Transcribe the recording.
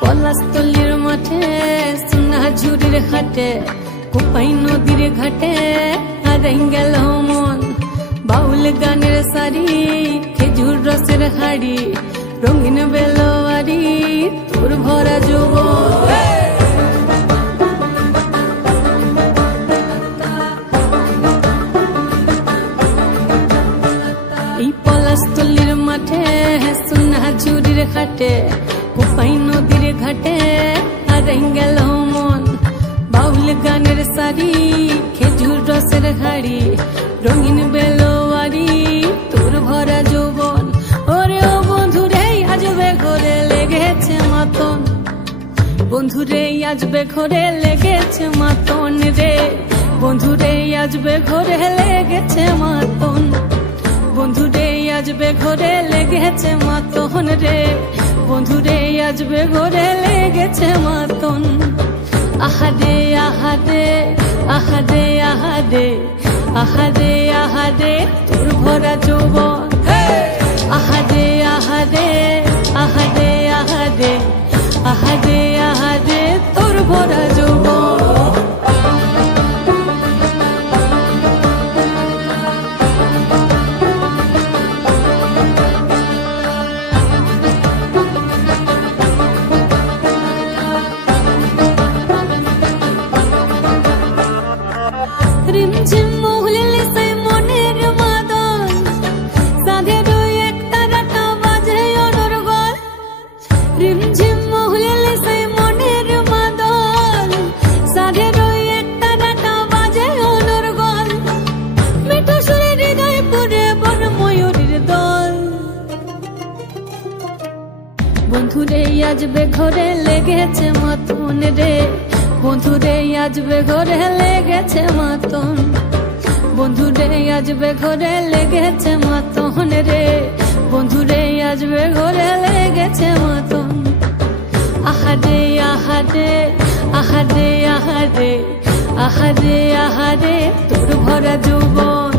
পলাশতলির মাঠে সোনা ঝুড়ির ঘাটে কোপাই নদীর ঘাটে হারাই গেল মন বাউল গানের সারি খেজুর রসের হাড়ি রঙিন বেলোয়ারি তোর ভরা যৌবন এই পলাশতলির মাঠে সোনা ঝুড়ির ঘাটে কোপাই নদীর ঘাটে হারাই গেল মন বাউল গানের সারি খেজুর রসের হাড়ি রঙিন বেলোয়ারি তোর ভরা যৌবন ওরে ও বন্ধুরে আজবে ঘরে লেগেছে মাতন বন্ধুরে আজবে ঘরে লেগেছে মাতন রে বন্ধুরে আজবে ঘরে লেগেছে মাতন বন্ধুরে আজবে ঘরে লেগেছে মাতন রে বন্ধুরে আজবে ঘরে লেগেছে মাতন আহারে আহারে আহারে আহারে আহারে আহারে তোর ভরা যৌবন আহারে আহারে আহারে আহারে আহারে আহারে তোর ভরা যৌবন রিমঝিম মহুলিলে সেই মনের মাদল সাধের এক তারাটা বাজে অনর্গল রিমঝিম মহুলিলে সেই মনের মাদল সাধের এক তারাটা বাজে অনর্গল মিঠো সুরে হৃদয় পুরে বন ময়ূরীর দল বন্ধুরে আজবে ঘরে লেগেছে মাতন রে বন্ধুরে আজবে ঘরে লেগেছে মাতন বন্ধুরে আজবে ঘরে লেগেছে মাতন রে বন্ধুরে আজবে ঘরে লেগেছে মাতন আহারে আহারে আহারে আহারে আহারে আহারে তোর ভরা যৌবন